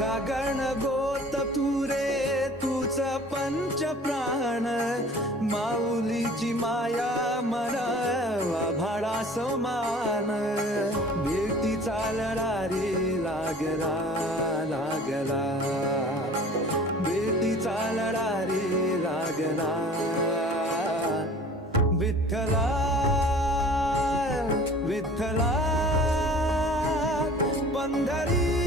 गगन गोत तू रे तूच पंच प्राण, माऊलीची माया मन भाडा समान, भेटीचा लढा रे लागला लागला, भेटीचा लढा रे लागला. विठ्ठला विठ्ठला पंढरी